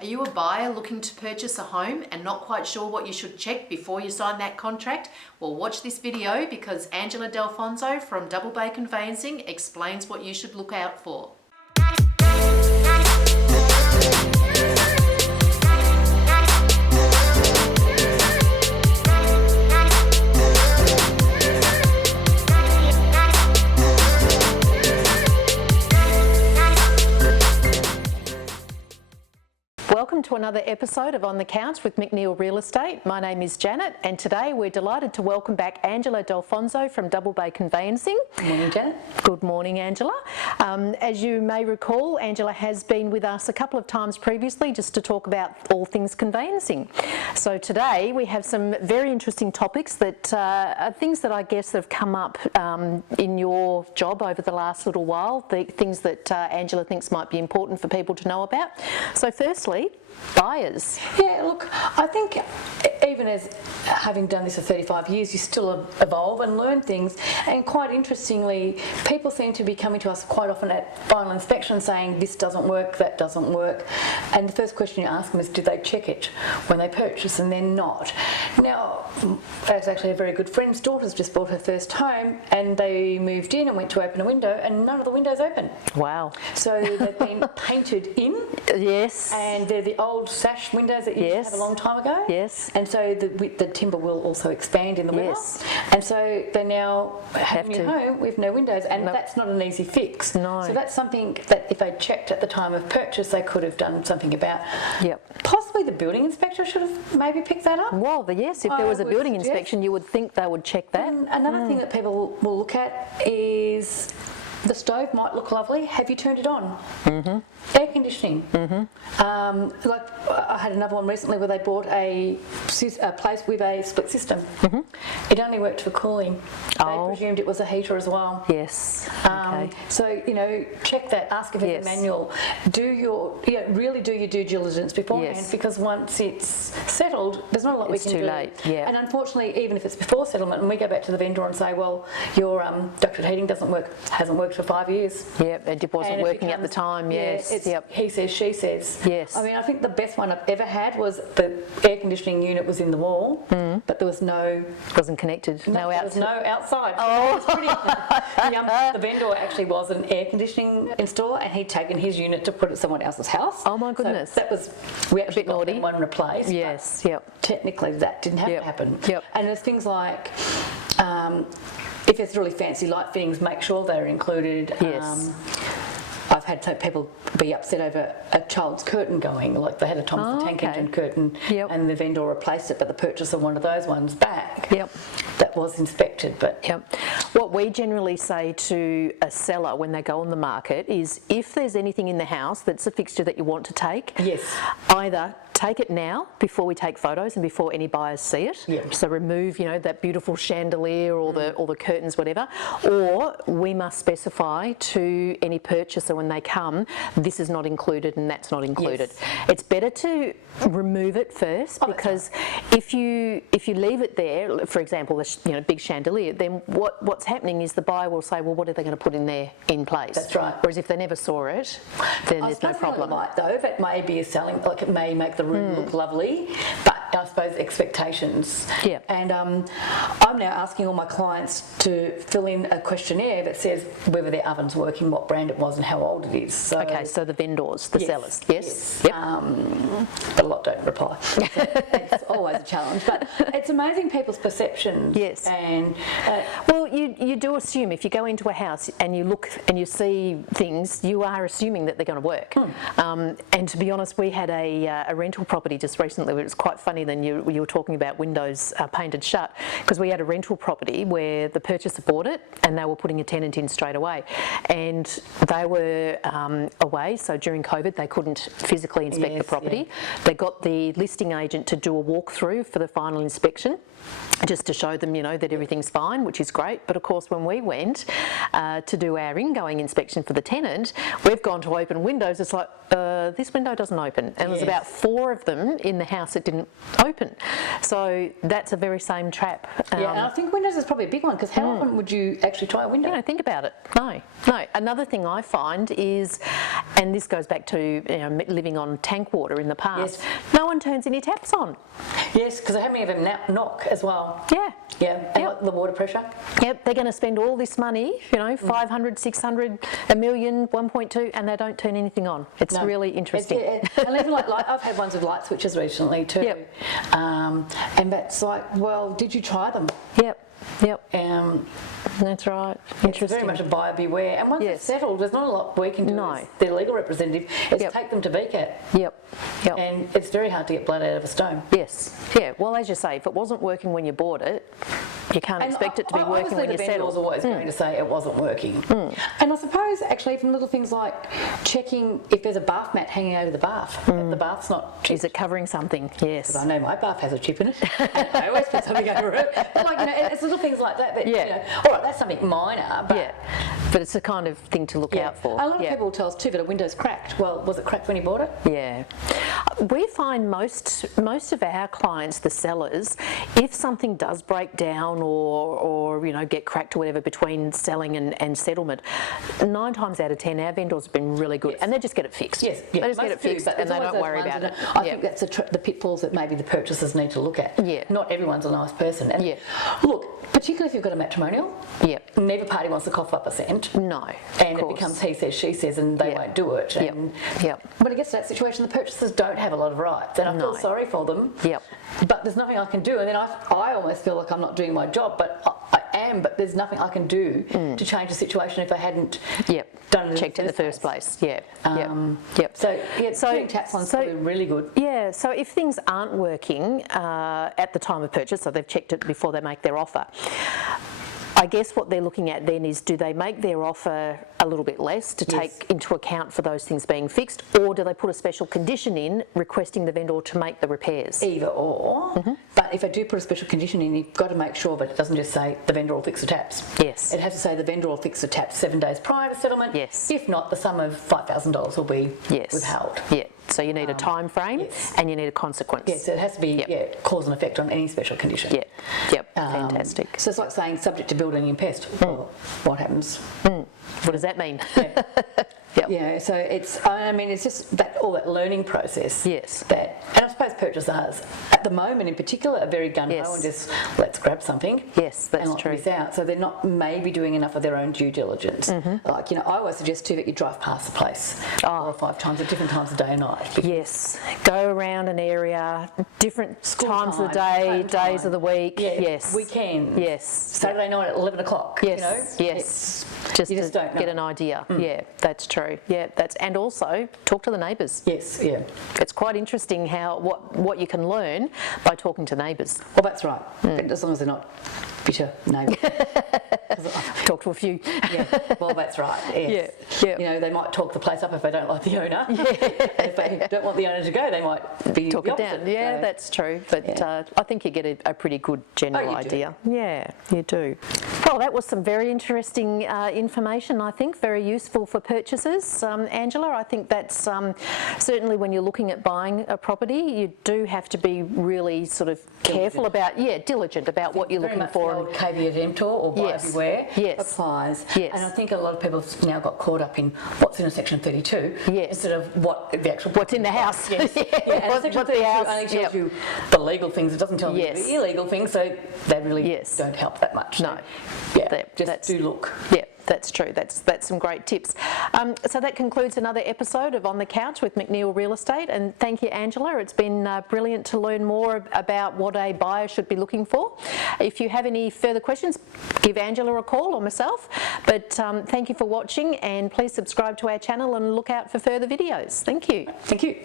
Are you a buyer looking to purchase a home and not quite sure what you should check before you sign that contract? Well, watch this video because Angela Delfonso from Double Bay Conveyancing explains what you should look out for. Welcome to another episode of On the Couch with McNeill Real Estate. My name is Janet, and today we're delighted to welcome back Angela Delfonso from Double Bay Conveyancing. Good morning, Janet. Good morning, Angela. As you may recall, Angela has been with us a couple of times previously just to talk about all things conveyancing. So today we have some very interesting topics that are things that I guess have come up in your job over the last little while, the things that Angela thinks might be important for people to know about. So firstly, buyers. Yeah, look, I think even as having done this for 35 years, you still evolve and learn things. And quite interestingly, people seem to be coming to us quite often at final inspection saying this doesn't work, that doesn't work. And the first question you ask them is, did they check it when they purchase? And they're not. Now, that's actually a very good friend's daughter's just bought her first home, and they moved in and went to open a window, and none of the windows open. Wow. So they've been painted in. Yes. And they're the old sash windows that you used to have a long time ago. Yes. And so the timber will also expand in the winter. Yes. And so they now have a new home with no windows, and that's not an easy fix. No. So that's something that if they checked at the time of purchase, they could have done something about. Yep. Possibly the building inspector should have maybe picked that up. Well, yes, if there was a building inspection, you would think they would check that. And another thing that people will look at is the stove might look lovely. Have you turned it on? Mm-hmm. Air conditioning. Mm-hmm. Like I had another one recently where they bought a place with a split system. Mm-hmm. It only worked for cooling. They presumed it was a heater as well. Yes. Okay. So check that. Ask if it's a manual. Really do your due diligence beforehand, because once it's settled, there's not a lot we can do. It's too late. Yeah. And unfortunately, even if it's before settlement, and we go back to the vendor and say, well, your ducted heating hasn't worked for 5 years. Yep, it wasn't working at the time. Yes. He says, she says. Yes. I mean, I think the best one I've ever had was the air conditioning unit was in the wall, but there was no. Wasn't connected. No outside. There was no outside. Oh. It was pretty. The vendor actually was an air conditioning installer, and he'd taken his unit to put at someone else's house. Oh my goodness. So that was, we actually got naughty. that one replaced. Yes. Yep. Technically, that didn't have to happen. Yep. And there's things like. If it's really fancy light fittings, make sure they're included. Yes. I've had people be upset over a child's curtain going, like they had a Thomas the Tank Engine curtain, and the vendor replaced it, but the purchaser wanted those ones back. Yep. That was inspected, but. Yep. What we generally say to a seller when they go on the market is, if there's anything in the house that's a fixture that you want to take, either take it now before we take photos and before any buyers see it. Yep. So remove, that beautiful chandelier or the curtains, whatever. Or we must specify to any purchaser when they come, this is not included and that's not included. Yes. It's better to remove it first, because if you leave it there, for example, the big chandelier, then what's happening is the buyer will say, well, what are they going to put in there in place? That's right. Whereas if they never saw it, then there's no problem. Though that may be a selling, like it may make the room look lovely, but I suppose expectations. Yeah. And I'm now asking all my clients to fill in a questionnaire that says whether their oven's working, what brand it was, and how old it is. So, so the vendors, the sellers. Yes. Yep. But a lot don't reply. So it's always a challenge, but it's amazing people's perceptions. Yes. And well, you do assume if you go into a house and you look and you see things, you are assuming that they're going to work. And to be honest, we had a rental property just recently where it was quite funny. Then you were talking about windows painted shut, because we had a rental property where the purchaser bought it and they were putting a tenant in straight away, and they were away, so during COVID they couldn't physically inspect the property. They got the listing agent to do a walkthrough for the final inspection, just to show them, that everything's fine, which is great. But of course, when we went to do our ingoing inspection for the tenant, we've gone to open windows. It's like, this window doesn't open. And there's about 4 of them in the house that didn't open. So that's a very same trap. And I think windows is probably a big one, because how often would you actually try a window? Think about it. No. Another thing I find is, and this goes back to living on tank water in the past, no one turns any taps on. Yes, because how many of them knock as well? Yeah. And the water pressure? Yep, they're going to spend all this money, 500, 600, $1 million, 1.2, and they don't turn anything on. It's really interesting. And even like I've had ones with light switches recently too. And that's like, well, did you try them? Yep. That's right. It's very much a buyer beware. And once it's settled, there's not a lot we can do as their legal representative, is take them to VCAT. And it's very hard to get blood out of a stone. Well, as you say, if it wasn't working when you bought it, you can't expect it to be working when you settle. The vendor's always going to say it wasn't working. And I suppose actually even little things like checking if there's a bath mat hanging over the bath. The bath's not chipped. Is it covering something? Yes. Because I know my bath has a chip in it. And I always put something over it. But it's little things like that. All right, that's something minor. But it's the kind of thing to look out for. A lot of people tell us too that a window's cracked. Well, was it cracked when you bought it? Yeah. We find most of our clients, the sellers, if something does break down or get cracked or whatever between selling and settlement, 9 times out of 10 our vendors have been really good, and they just get it fixed. They just get it fixed, and they don't worry about it. I think that's the pitfalls that maybe the purchasers need to look at. Not everyone's a nice person. And look, particularly if you've got a matrimonial, neither party wants to cough up a cent. No. And it becomes he says, she says, and they won't do it. And when it gets to that situation, the purchasers don't have a lot of rights, and I feel sorry for them. But there's nothing I can do, and then I almost feel like I'm not doing my job, but I am. But there's nothing I can do to change the situation if I hadn't done it checked in the first place. So putting taps on is probably really good. So if things aren't working at the time of purchase, so they've checked it before they make their offer, I guess what they're looking at then is, do they make their offer a little bit less to take into account for those things being fixed, or do they put a special condition in requesting the vendor to make the repairs? Either or. But if I do put a special condition in, you've got to make sure that it doesn't just say the vendor will fix the taps. It has to say the vendor will fix the taps 7 days prior to settlement. If not, the sum of $5,000 will be withheld. So you need a time frame and you need a consequence. So it has to be cause and effect on any special condition. Fantastic. So it's like saying subject to building and pest. Well, what happens? What does that mean? So it's just that all that learning process. And I suppose purchasers at the moment in particular are very gun-ho and just let's grab something. That's and true. Miss out. So they're not maybe doing enough of their own due diligence. Like I always suggest too that you drive past the place 4 or 5 times at different times of day and night. Go around an area, different times of the day, days of the week. Weekend. Saturday night at 11 o'clock. Just to don't get an idea. That's true. And also talk to the neighbours. It's quite interesting what you can learn by talking to neighbours. Well, that's right. As long as they're not bitter neighbours. Talk to a few. Well, that's right. They might talk the place up if they don't like the owner. And if they don't want the owner to go, they might be talk it down. That's true. But I think you get a pretty good general idea. You do. Well, that was some very interesting information, I think, very useful for purchasers. Angela, I think that's certainly when you're looking at buying a property, you do have to be really sort of careful about, diligent about what you're looking for. The old caveat emptor or buyer beware applies. And I think a lot of people have now got caught up in what's in a section 32 instead of what the actual what's in the house. And section 32 only tells you the legal things. It doesn't tell you the illegal things, so they really don't help that much. No. Just do look. That's true. That's some great tips. So that concludes another episode of On the Couch with McNeill Real Estate. And thank you, Angela. It's been brilliant to learn more about what a buyer should be looking for. If you have any further questions, give Angela a call or myself. But thank you for watching, and please subscribe to our channel and look out for further videos. Thank you. Thank you.